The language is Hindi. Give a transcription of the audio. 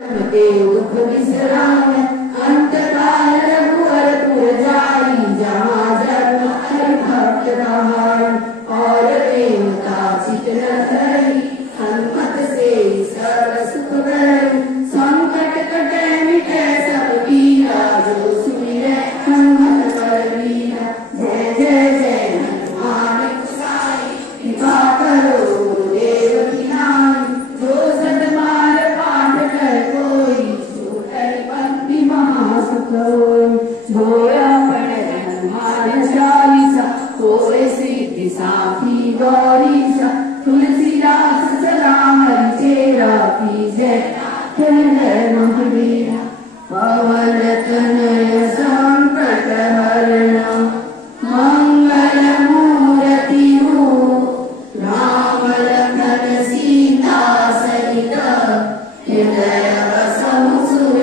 देव दुख विश्राम अंतकाल रघुवर पुर जाई जहाँ जन्म हरि भक्त कहाई और प्रेम का चित न धरी हनुमत से सर्व सुख गई संकट कटे मिटे सब पीरा जो सुमिरै हनुमत बलवीरा जय जय जय हनुमान गोसाई कृपा करो गुरुदेव की नाई जो सतमार पाठ कर कोई छूटै पंक्ति महासुख होई भोया पढ़ हनुमान चालीसा होए सिद्धि साखी गौरीसा तुलसीदास सलाम हरि चेरा की जय जय महावीरा पवन तनय संकट हरण मंगल मूर्ति राम लखन सीता सहित हृदय बसहु सुर